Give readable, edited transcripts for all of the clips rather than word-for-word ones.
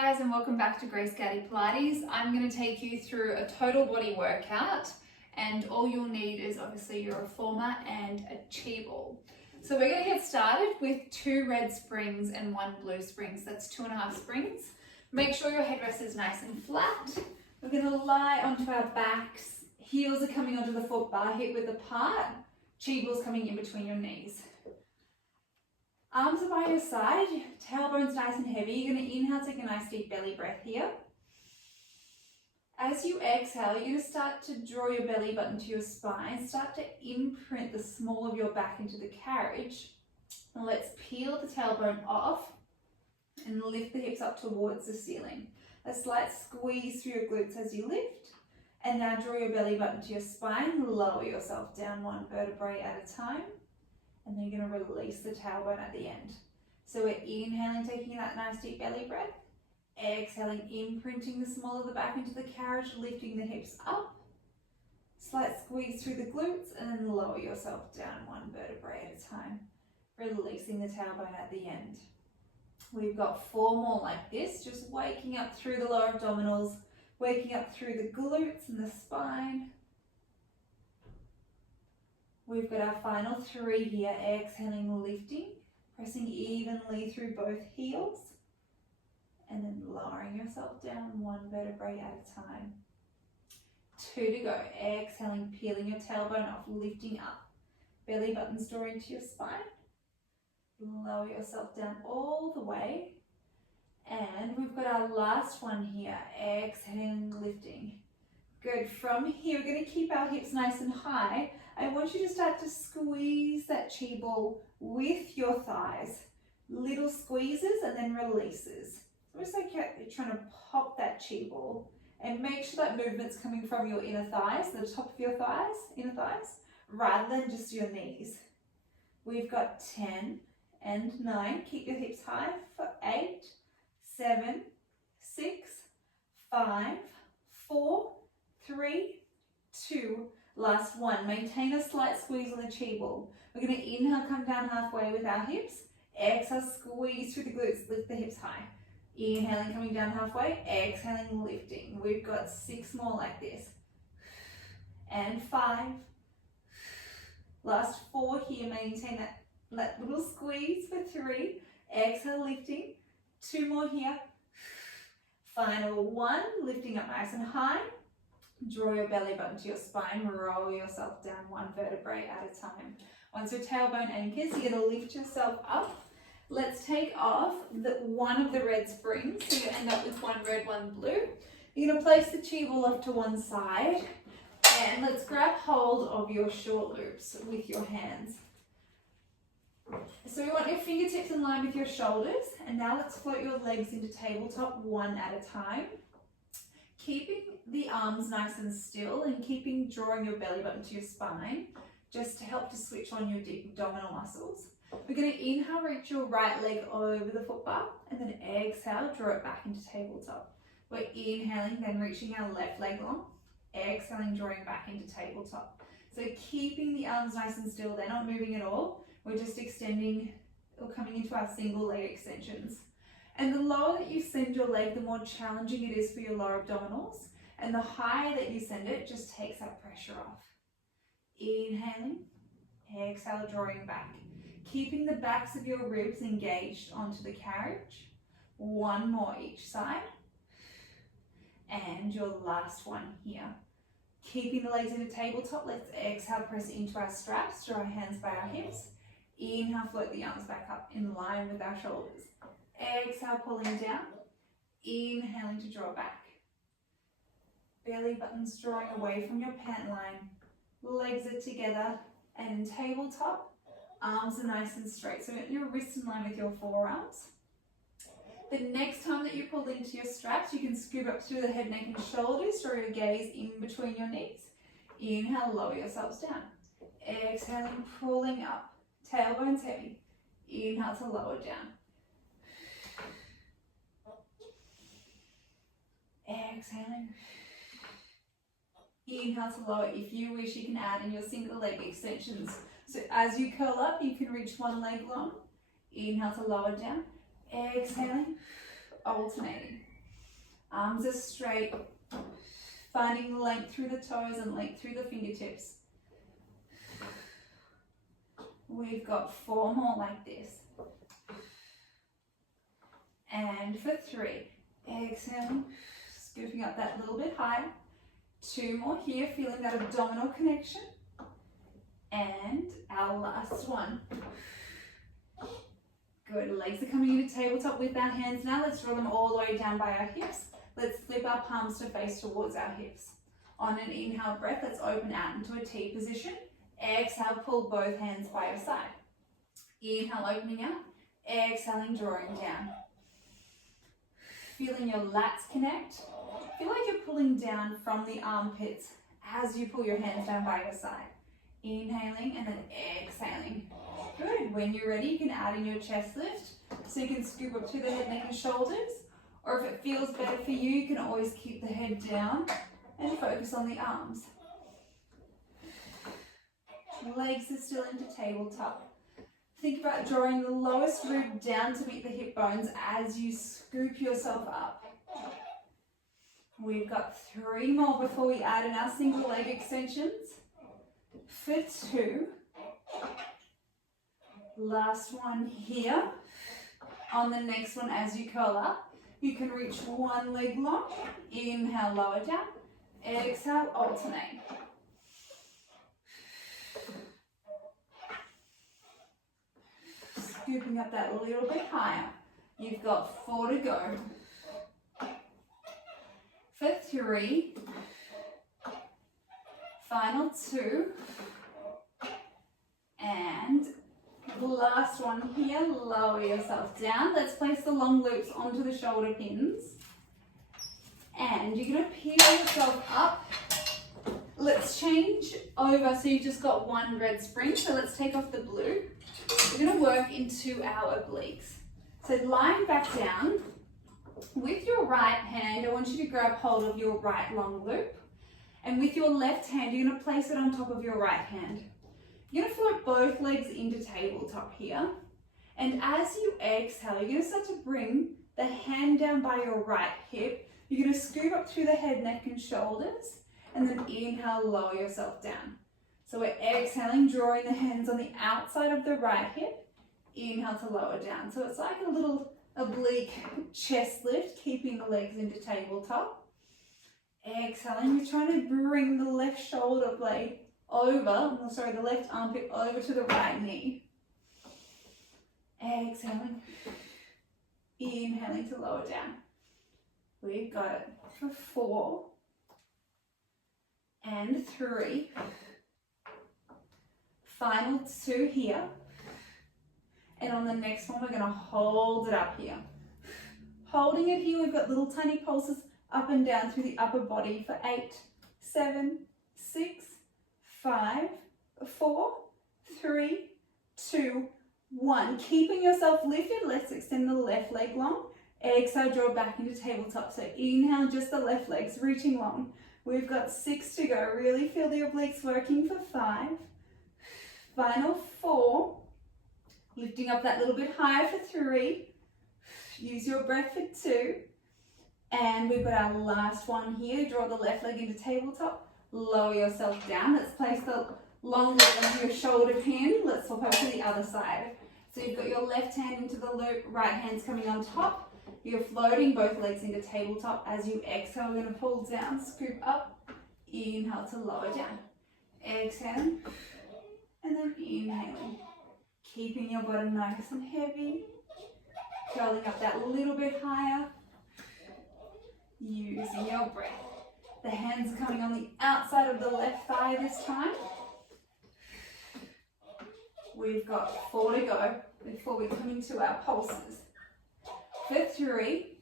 guys, and welcome back to Grace Gaddy Pilates. I'm going to take you through a total body workout, and all you'll need is obviously your reformer and a chi ball. So we're going to get started with 2 red springs and 1 blue spring. So that's 2.5 springs. Make sure your headrest is nice and flat. We're going to lie onto our backs. Heels are coming onto the foot bar, hip width apart. Chi ball's coming in between your knees. Arms are by your side, tailbone's nice and heavy. You're going to inhale, take a nice deep belly breath here. As you exhale, you're going to start to draw your belly button to your spine. Start to imprint the small of your back into the carriage. And let's peel the tailbone off and lift the hips up towards the ceiling. A slight squeeze through your glutes as you lift. And now draw your belly button to your spine. Lower yourself down 1 vertebrae at a time. And then you're going to release the tailbone at the end. So we're inhaling, taking that nice deep belly breath. Exhaling, imprinting the small of the back into the carriage, lifting the hips up. Slight squeeze through the glutes and then lower yourself down 1 vertebrae at a time. Releasing the tailbone at the end. We've got 4 more like this, just waking up through the lower abdominals, waking up through the glutes and the spine. We've got our final 3 here, exhaling, lifting, pressing evenly through both heels, and then lowering yourself down 1 vertebrae at a time. 2 to go, exhaling, peeling your tailbone off, lifting up, belly buttons drawing to your spine. Lower yourself down all the way, and we've got our last one here, exhaling, lifting. Good, from here we're going to keep our hips nice and high. I want you to start to squeeze that chi ball with your thighs. Little squeezes and then releases. So it's like you're trying to pop that chi ball, and make sure that movement's coming from your inner thighs, the top of your thighs, inner thighs, rather than just your knees. We've got 10 and 9. Keep your hips high for 8, 7, 6, 5, 4, 3, 2, last 1. Maintain a slight squeeze on the chi ball. We're going to inhale, come down halfway with our hips. Exhale, squeeze through the glutes, lift the hips high. Inhaling, coming down halfway. Exhaling, lifting. We've got 6 more like this. And 5. Last 4 here. Maintain that little squeeze for 3. Exhale, lifting. 2 more here. Final 1. Lifting up nice and high. Draw your belly button to your spine, roll yourself down 1 vertebrae at a time. Once your tailbone anchors, you're going to lift yourself up. Let's take off one of the red springs, so you end up with 1 red, 1 blue. You're going to place the chi ball off to one side, and let's grab hold of your short loops with your hands. So we want your fingertips in line with your shoulders, and now let's float your legs into tabletop 1 at a time. Keeping the arms nice and still and drawing your belly button to your spine, just to help to switch on your deep abdominal muscles. We're going to inhale, reach your right leg over the foot bar, and then exhale, draw it back into tabletop. We're inhaling, then reaching our left leg long, exhaling, drawing back into tabletop. So keeping the arms nice and still, they're not moving at all. We're just extending or coming into our single leg extensions. And the lower that you send your leg, the more challenging it is for your lower abdominals. And the higher that you send it, just takes that pressure off. Inhaling, exhale, drawing back. Keeping the backs of your ribs engaged onto the carriage. 1 more each side. And your last one here. Keeping the legs into tabletop, let's exhale, press into our straps, draw our hands by our hips. Inhale, float the arms back up in line with our shoulders. Exhale, pulling down. Inhaling to draw back. Belly buttons drawing away from your pant line. Legs are together, and in tabletop, arms are nice and straight. So your wrists in line with your forearms. The next time that you pull into your straps, you can scoop up through the head, neck, and shoulders. Draw your gaze in between your knees. Inhale, lower yourselves down. Exhaling, pulling up. Tailbone's heavy. Inhale to lower down. Exhaling. Inhale to lower. If you wish, you can add in your single leg extensions. So as you curl up, you can reach 1 leg long. Inhale to lower down. Exhaling. alternating. Arms are straight, finding length through the toes and length through the fingertips. We've got 4 more like this. And for 3, exhaling, scooping up that little bit higher. 2 more here, feeling that abdominal connection. And our last one. Good, legs are coming into tabletop with our hands now. Let's draw them all the way down by our hips. Let's flip our palms to face towards our hips. On an inhale breath, let's open out into a T position. Exhale, pull both hands by your side. Inhale, opening out. Exhaling, drawing down. Feeling your lats connect. Feel like you're pulling down from the armpits as you pull your hands down by your side. Inhaling and then exhaling. Good. When you're ready, you can add in your chest lift. So you can scoop up to the head, neck and shoulders. Or if it feels better for you, you can always keep the head down and focus on the arms. Legs are still into tabletop. Think about drawing the lowest rib down to meet the hip bones as you scoop yourself up. We've got 3 more before we add in our single leg extensions. For 2. Last one here. On the next one, as you curl up, you can reach one leg long. Inhale, lower down. Exhale, alternate. Scooping up that little bit higher. You've got 4 to go. For 3. Final 2. And the last one here, lower yourself down. Let's place the long loops onto the shoulder pins. And you're going to peel yourself up. Let's change over so you've just got one red spring. So let's take off the blue. We're going to work into our obliques. So lying back down, with your right hand, I want you to grab hold of your right long loop. And with your left hand, you're going to place it on top of your right hand. You're going to float both legs into tabletop here. And as you exhale, you're going to start to bring the hand down by your right hip. You're going to scoop up through the head, neck and shoulders. And then inhale, lower yourself down. So we're exhaling, drawing the hands on the outside of the right hip. Inhale to lower down. So it's like a little oblique chest lift, keeping the legs into tabletop. Exhaling, we're trying to bring the left shoulder blade the left armpit over to the right knee. Exhaling, inhaling to lower down. We've got it for 4 and 3. Final 2 here. And on the next one, we're going to hold it up here. Holding it here, we've got little tiny pulses up and down through the upper body for 8, 7, 6, 5, 4, 3, 2, 1. Keeping yourself lifted, let's extend the left leg long. Exhale, draw back into tabletop. So inhale, just the left legs reaching long. We've got 6 to go. Really feel the obliques working for 5. Final 4. Lifting up that little bit higher for 3. Use your breath for 2. And we've got our last one here. Draw the left leg into tabletop. Lower yourself down. Let's place the long leg onto your shoulder pin. Let's swap over to the other side. So you've got your left hand into the loop, right hand's coming on top. You're floating both legs into tabletop. As you exhale, we're going to pull down, scoop up. Inhale to lower down. Exhale. And then inhaling. Keeping your bottom nice and heavy. Curling up that little bit higher. Using your breath. The hands are coming on the outside of the left thigh this time. We've got 4 to go before we come into our pulses. For 3.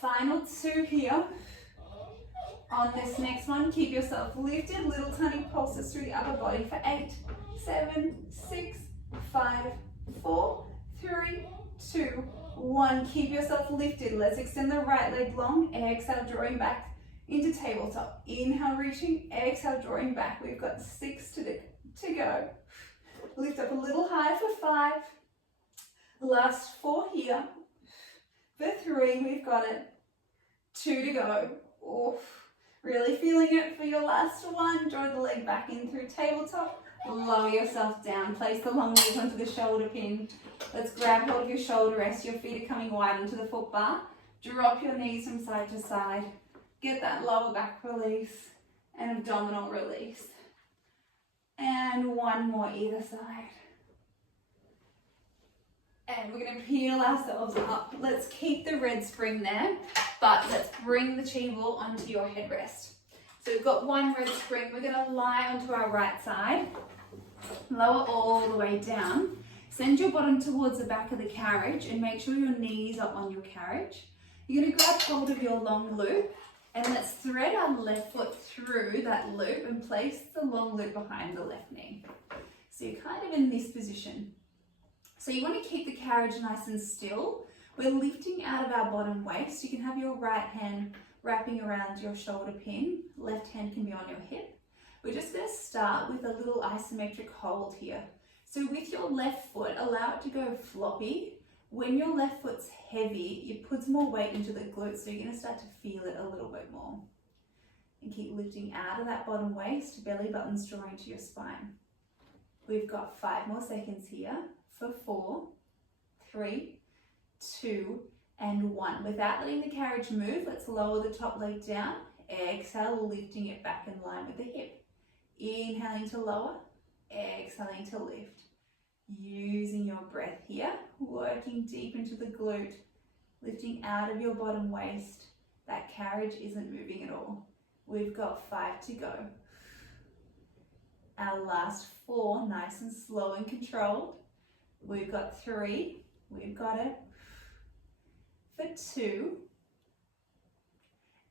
Final 2 here. On this next one, keep yourself lifted. Little tiny pulses through the upper body for 8, 7, 6, 5, 4, 3, 2, 1. Keep yourself lifted. Let's extend the right leg long. Exhale, drawing back into tabletop. Inhale, reaching. Exhale, drawing back. We've got 6 to go. Lift up a little higher for 5. Last 4 here. For 3, we've got it. 2 to go. Oof. Really feeling it for your last one. Draw the leg back in through tabletop. Lower yourself down. Place the long knees onto the shoulder pin. Let's grab hold of your shoulder rest. Your feet are coming wide onto the foot bar. Drop your knees from side to side. Get that lower back release and abdominal release. And one more either side. And we're going to peel ourselves up. Let's keep the red spring there, but let's bring the chi ball onto your headrest. So we've got one red spring. We're going to lie onto our right side. Lower all the way down. Send your bottom towards the back of the carriage and make sure your knees are on your carriage. You're going to grab hold of your long loop and let's thread our left foot through that loop and place the long loop behind the left knee. So you're kind of in this position. So you want to keep the carriage nice and still. We're lifting out of our bottom waist. You can have your right hand wrapping around your shoulder pin. Left hand can be on your hip. We're just going to start with a little isometric hold here. So with your left foot, allow it to go floppy. When your left foot's heavy, it puts more weight into the glutes, so you're going to start to feel it a little bit more. And keep lifting out of that bottom waist, belly buttons drawing to your spine. We've got 5 more seconds here. For 4, 3, 2, and 1. Without letting the carriage move, let's lower the top leg down. Exhale, lifting it back in line with the hip. Inhaling to lower, exhaling to lift. Using your breath here, working deep into the glute, lifting out of your bottom waist. That carriage isn't moving at all. We've got 5 to go. Our last 4, nice and slow and controlled. We've got 3, we've got it. For 2,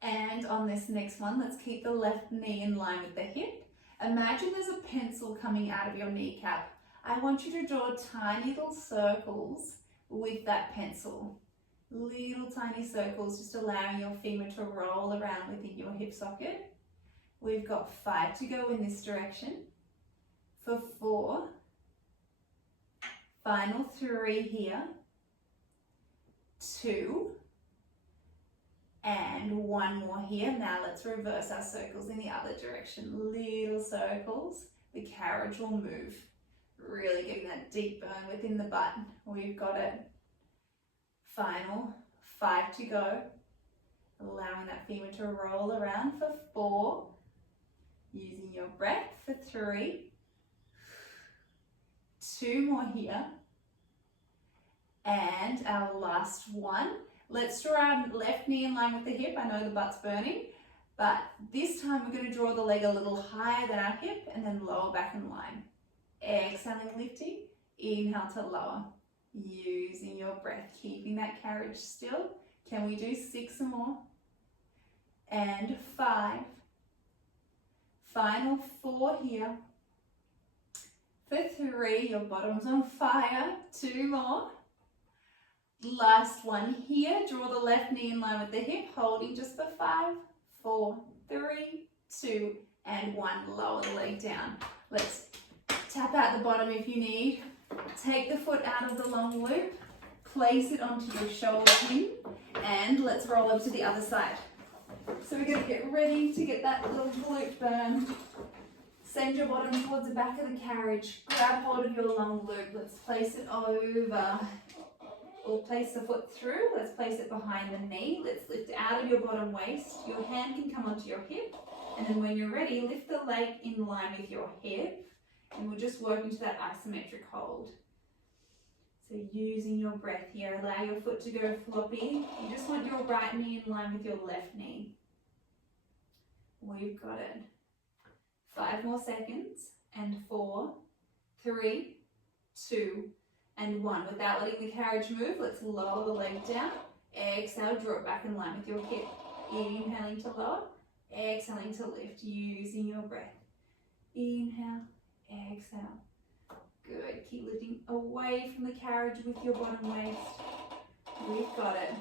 and on this next one, let's keep the left knee in line with the hip. Imagine there's a pencil coming out of your kneecap. I want you to draw tiny little circles with that pencil. Little tiny circles, just allowing your femur to roll around within your hip socket. We've got 5 to go in this direction. For 4, final 3 here, 2, and 1 more here. Now let's reverse our circles in the other direction. Little circles, the carriage will move. Really getting that deep burn within the butt. We've got it. Final 5 to go. Allowing that femur to roll around for 4. Using your breath for 3. 2 more here. And our last one. Let's draw our left knee in line with the hip. I know the butt's burning, but this time we're going to draw the leg a little higher than our hip and then lower back in line. Exhaling, lifting. Inhale to lower. Using your breath, keeping that carriage still. Can we do 6 more? And 5. Final 4 here. For 3, your bottom's on fire. 2 more. Last one here. Draw the left knee in line with the hip, holding just for 5, 4, 3, 2, and 1. Lower the leg down. Let's tap out the bottom if you need. Take the foot out of the long loop, place it onto your shoulder pin, and let's roll over to the other side. So we're going to get ready to get that little glute burn. Send your bottom towards the back of the carriage. Grab hold of your long loop. Let's place it over. We'll place the foot through. Let's place it behind the knee. Let's lift out of your bottom waist. Your hand can come onto your hip. And then when you're ready, lift the leg in line with your hip. And we'll just work into that isometric hold. So using your breath here, allow your foot to go floppy. You just want your right knee in line with your left knee. We've got it. 5 more seconds. And 4, 3, 2, and 1. Without letting the carriage move, let's lower the leg down. Exhale, draw it back in line with your hip. Inhaling to lower, exhaling to lift, using your breath. Inhale, exhale. Good. Keep lifting away from the carriage with your bottom waist. We've got it.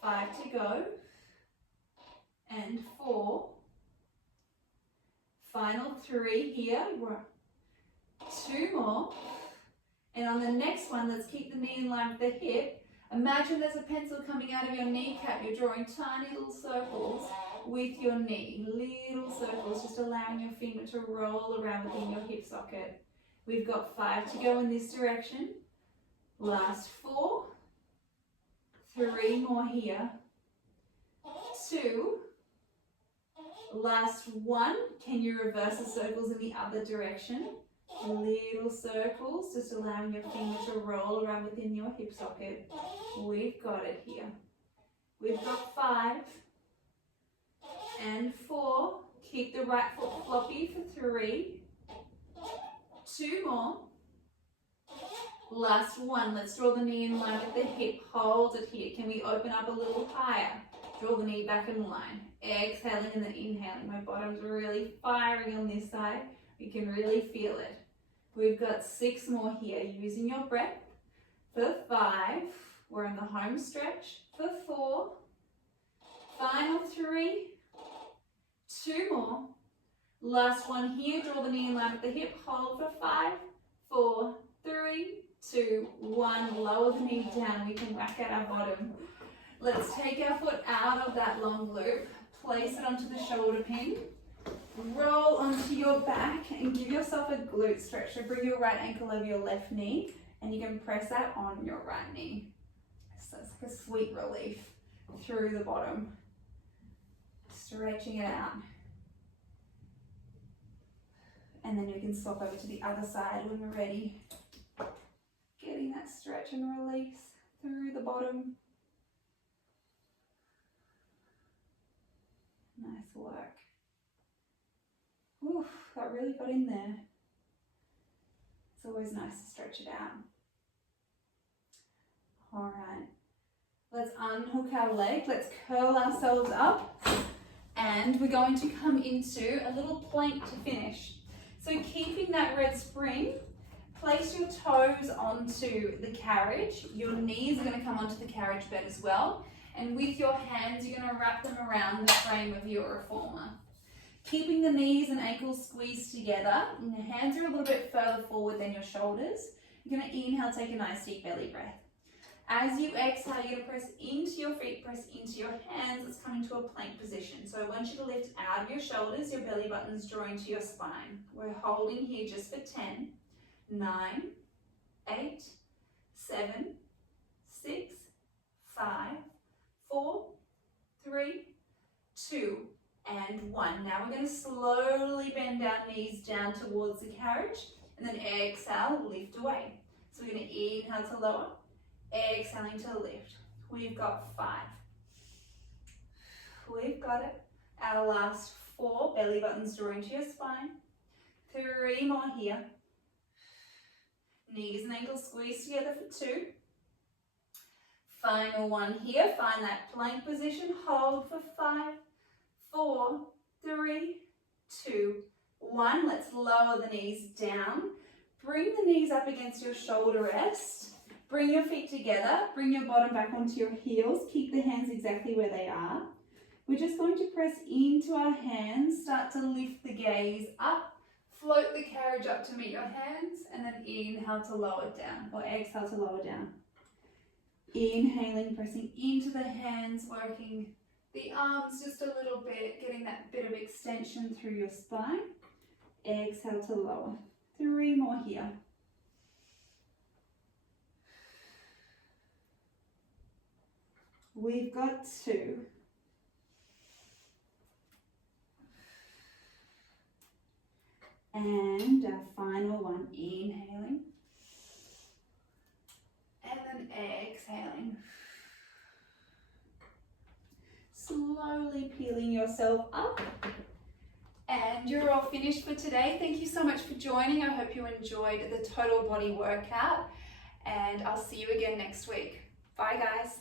5 to go. And 4. Final 3 here. 2 more. And on the next one, let's keep the knee in line with the hip. Imagine there's a pencil coming out of your kneecap. You're drawing tiny little circles with your knee. Little circles, just allowing your finger to roll around within your hip socket. We've got 5 to go in this direction. Last 4. 3 more here. 2. Last 1. Can you reverse the circles in the other direction? Little circles, just allowing your finger to roll around within your hip socket. We've got it here. We've got 5 and 4. Keep the right foot floppy for 3. 2 more. Last 1. Let's draw the knee in line with the hip. Hold it here. Can we open up a little higher? Draw the knee back in line. Exhaling and then inhaling. My bottom's really firing on this side. You can really feel it. We've got 6 more here. Using your breath. For 5. We're in the home stretch. For 4. Final 3. 2 more. Last 1 here. Draw the knee in line with the hip. Hold for 5, 4, 3, 2, 1. Lower the knee down. We can whack at our bottom. Let's take our foot out of that long loop. Place it onto the shoulder pin. Roll onto your back and give yourself a glute stretch. So bring your right ankle over your left knee and you can press that on your right knee. So it's like a sweet relief through the bottom. Stretching it out. And then we can swap over to the other side when we're ready. Getting that stretch and release through the bottom. Nice work. Oof, that really got in there. It's always nice to stretch it out. All right, let's unhook our leg. Let's curl ourselves up. And we're going to come into a little plank to finish. So keeping that red spring, place your toes onto the carriage. Your knees are going to come onto the carriage bed as well. And with your hands, you're going to wrap them around the frame of your reformer. Keeping the knees and ankles squeezed together, and your hands are a little bit further forward than your shoulders. You're going to inhale, take a nice deep belly breath. As you exhale, you're going to press into your feet, press into your hands. Let's come into a plank position. So I want you to lift out of your shoulders, your belly button's drawing to your spine. We're holding here just for 10, 9, 8, 7, 6, 5, 4, 3, 2, and 1. Now we're going to slowly bend our knees down towards the carriage and then exhale, lift away. So we're going to inhale to lower, exhaling to lift. We've got 5. We've got it. Our last 4, belly buttons drawing to your spine. 3 more here. Knees and ankles squeeze together for 2. Final 1 here. Find that plank position. Hold for 5, 4, 3, 2, 1. Let's lower the knees down. Bring the knees up against your shoulder rest. Bring your feet together. Bring your bottom back onto your heels. Keep the hands exactly where they are. We're just going to press into our hands. Start to lift the gaze up. Float the carriage up to meet your hands. And then inhale to lower down. Or exhale to lower down. Inhaling, pressing into the hands. Working the arms just a little bit. Getting that bit of extension through your spine. Exhale to lower. 3 more here. We've got 2. And our final 1, inhaling. And then exhaling. Slowly peeling yourself up. And you're all finished for today. Thank you so much for joining. I hope you enjoyed the total body workout. And I'll see you again next week. Bye guys.